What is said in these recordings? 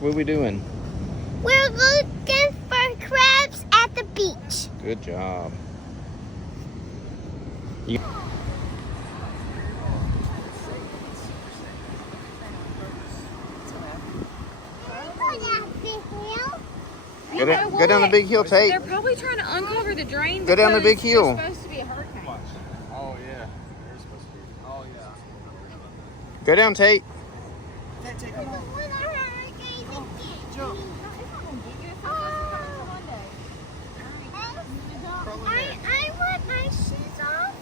What are we doing? We're looking for crabs at the beach. Good job. Go down the big hill, Tate. They're probably trying to uncover the drain. Go down the big hill. It's supposed to be a hurricane. Oh yeah, there's supposed to be. Oh yeah. Go down, Tate. Tate, come on. I want my shoes off.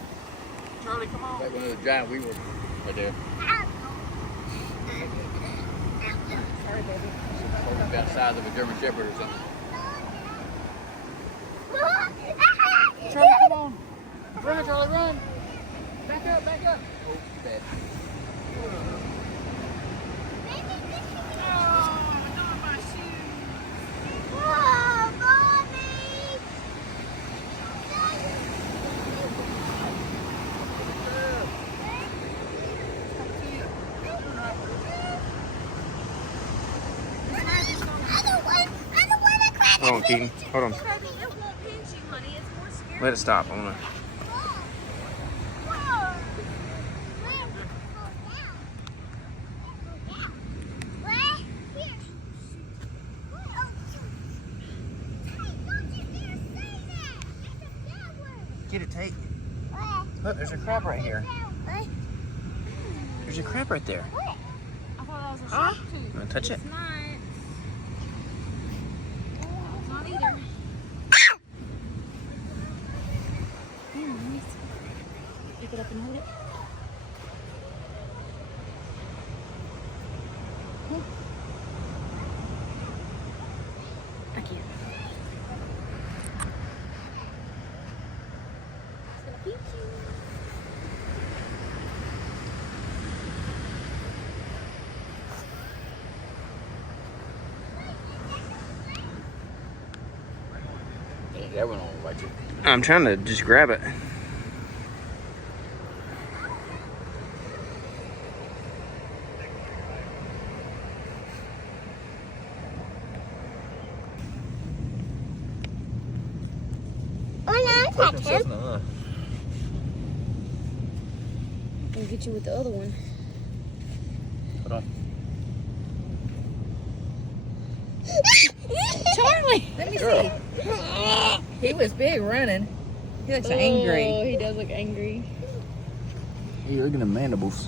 Charlie, come on. Like one of the giant weevils right there. Sorry, baby. Probably about the size of a German Shepherd or something. Charlie, come on. Run, Charlie, run. Back up, back up. Oh, bad. Oh, Mommy! Hold on, Keaton. Hold on. It won't pinch you, honey. It's more scary. Let it stop. I'm gonna. Get it, Tate. Look, there's a crab right here. There's a crab right there. I thought that was a shark tooth. You wanna touch it? It's not. It's not either. Here, let me see. Pick it up and hold it. I can't. It's gonna pinch you. That one won't bite you. I'm trying to just grab it. Touch him. I'll get you with the other one. Hold on. Charlie! Let me see. He was big running. He looks angry. Oh, he does look angry. You're looking at mandibles.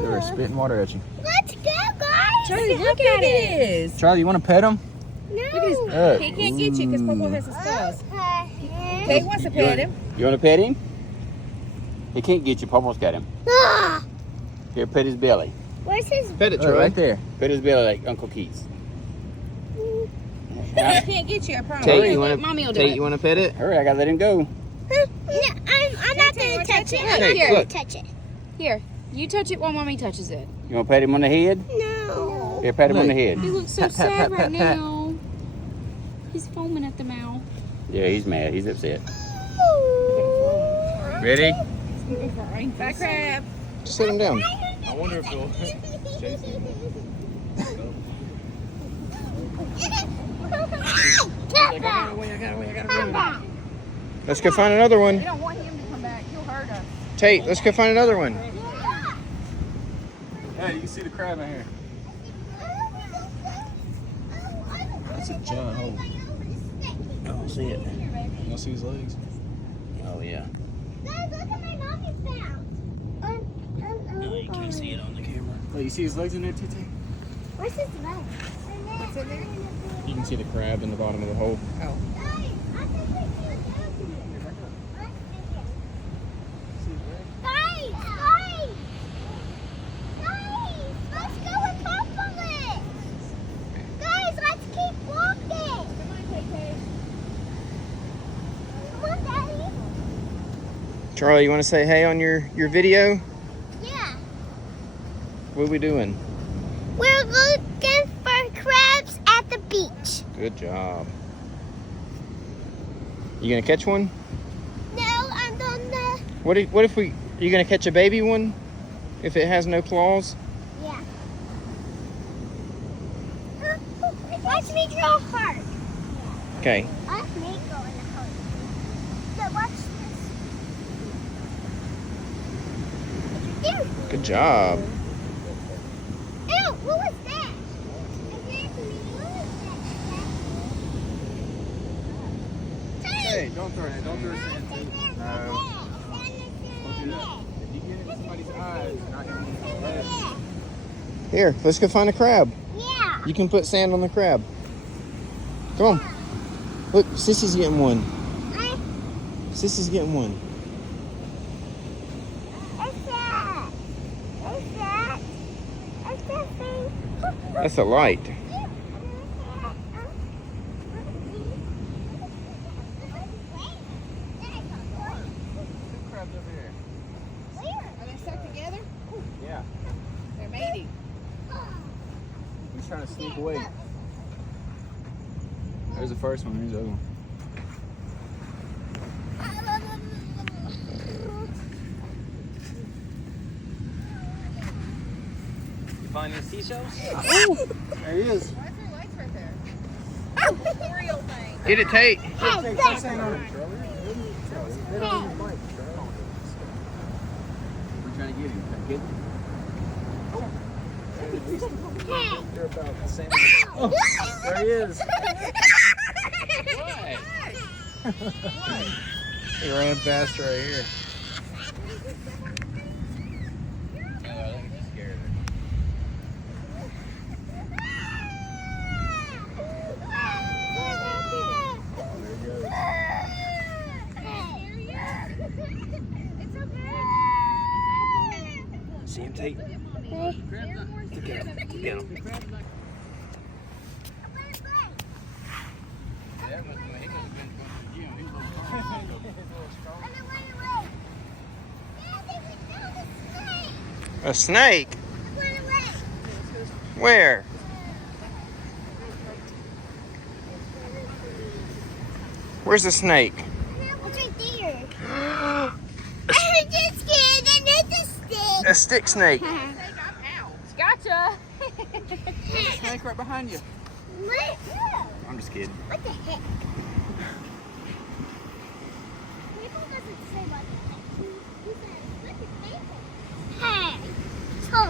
They're spitting water at you. Let's go, guys. Charlie, look at it. Charlie, you want to pet him? No. Look at his. He can't get you because Popo has his claws. Kate wants to pet him. You want to pet him? He can't get you. Popo's got him. Ah, Here, pet his belly. where's his? Pet it, Oh, right there. Pet his belly like Uncle Keith's. He can't get you, I promise. Tate, you want to? Mommy will do Tate, it. you want to pet it? Hurry, I gotta let him go. No, I'm not gonna touch it. I'm Hey, not gonna look. touch it. Here, you touch it while Mommy touches it. You want to pet him on the head? No. Here, pat him on the head. He looks so Pat, pat, sad pat, right pat, pat. now. He's foaming at the mouth. Yeah, he's mad. He's upset. Ready? Bye, crab. Sit him down. I wonder if he'll chase him. Let's go find another We one. don't want him to come back. He'll hurt us. Tate, let's go find another one. Hey, you can see the crab in here. That's a giant hole. I don't see it. You don't see his legs? Oh, yeah. Guys, look at my mommy found. You can't see it on the camera. Oh, you see his legs in there, TT? Where's his leg? What's in there? You can see the crab in the bottom of the hole. Oh. Guys, guys, guys, let's go with Papa. Guys, let's keep walking. Come on, Daddy. Charlie, you want to say hey on your video? Yeah. What are we doing? We're looking for crabs at the beach. Good job. You gonna catch one? No, I'm on the. What if we? You gonna catch a baby one? If it has no claws? Yeah. Watch me go hard. Okay. Watch me go in the hole. Look, watch this. There. Good job. Ew, what was that? Hey, don't throw it. Don't throw sand. No. Don't do that. If you get it in somebody's eyes, you're not going to get it. Here, let's go find a crab. Yeah. You can put sand on the crab. Come on. Look, Sissy's getting one. Sissy's getting one. What's that? What's that? What's that thing? That's a light. Crabs over here. Are they stuck together? Yeah. They're mating. He's trying to sneak away. There's the first one. Here's the other one. You find any seashells? There he is. Why is there lights right there? Memorial thing. Get it, Tate. Put sand on it. We're trying to get him. Trying to get him. They're about the same. Oh, there he is. He ran past right here. See him, Tate? Look at him. Look at him. A snake? Where? Where's the snake? It's right there. I'm just scared. And it's a stick. A stick snake. Gotcha. Snake right behind you. What? I'm just kidding. What the heck? People doesn't say what the heck. He says, what the heck? Hey. So.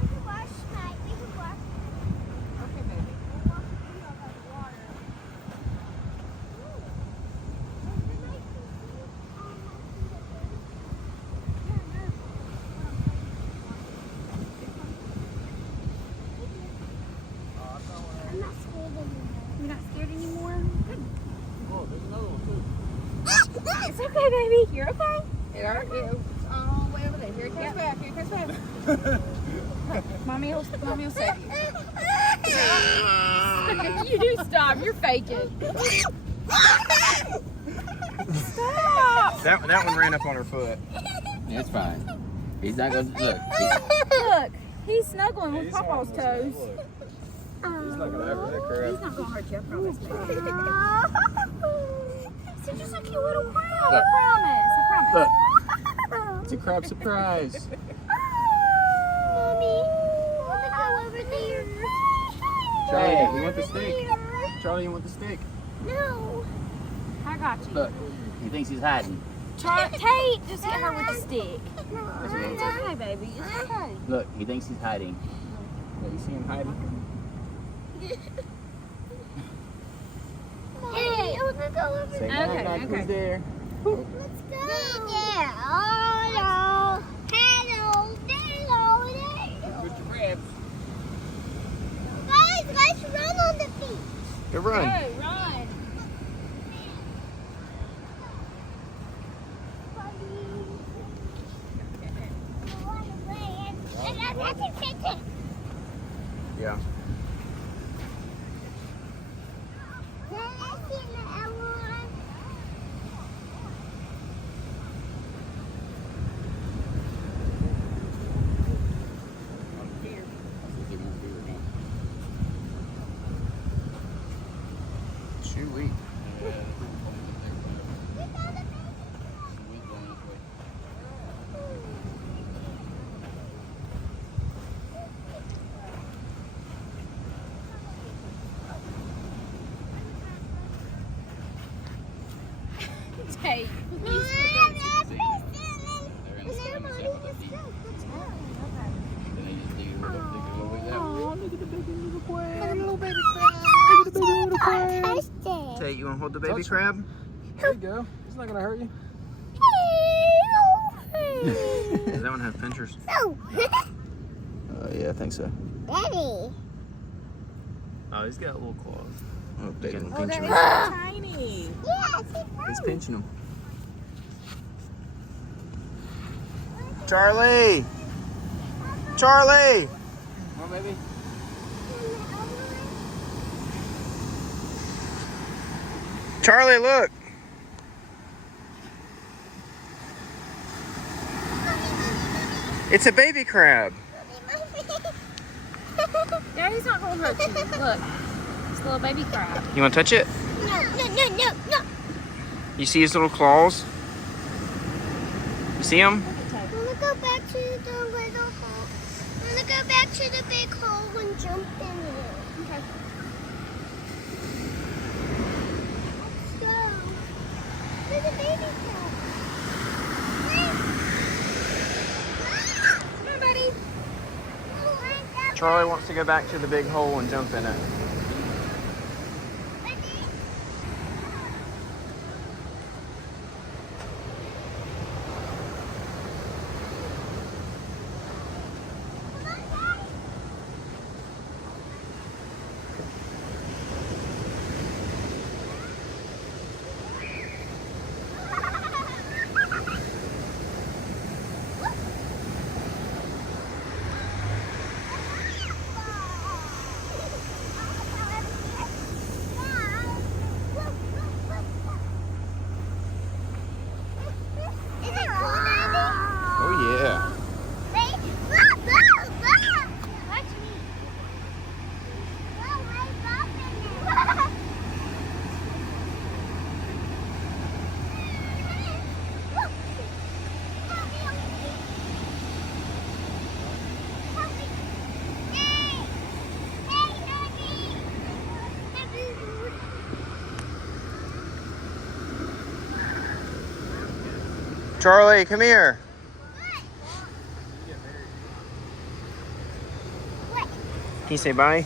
We can wash tonight. We can wash. Okay, baby. We'll wash the water. I'm not scared anymore. You're not scared anymore? Oh, there's another one too. It's okay, baby. You're okay. It's all the way over there. Here it comes back. Here it comes back. Mommy will save you. You do stop. You're faking. Stop. That one ran up on her foot. It's fine. He's not going to look. Look, he's snuggling with Papa's toes. He's not gonna ever hit a crab. He's not gonna hurt you, I promise. He's just a cute little crab. Look. I promise. Look. It's a crab surprise. Mommy, wanna go over there? Charlie, you want the steak? Charlie, you want the steak? No. I got you. Look. He thinks he's hiding. Tate, just hit her with the stick. No. It's okay, baby. It's okay. Look, he thinks he's hiding. Yeah, you see him hiding? Hey, I wanna go over Say there. knock, Okay, knock, okay. who's there? Let's go. Yeah. Hello. Hello. Hello. With the crabs. Guys, let's run on the beach. Go run. Hey, run. Yeah. Hey, They're in the same with their feet. Then they just dig a little bit out. Look at the baby little crab. Little baby crab. Tate, you want to hold the baby Touch crab? There you go. It's not gonna hurt you. Does that one have pinchers? No. Yeah, I think so. Daddy. Oh, he's got little claws. Oh, big one. oh, Pinching that is him. so tiny. Yeah, He's pinching him. Charlie! Charlie! Come on, baby. Charlie, look! It's a baby crab. Daddy's not gonna hurt you. Look, it's a little baby crab. You want to touch it? No. You see his little claws? You see him? I wanna go back to the little hole. I wanna go back to the big hole and jump in it. Okay. Let's go. Where's the baby crab? Come on, buddy. Charlie wants to go back to the big hole and jump in it. Oh, yeah. Charlie, come here. Can you say bye?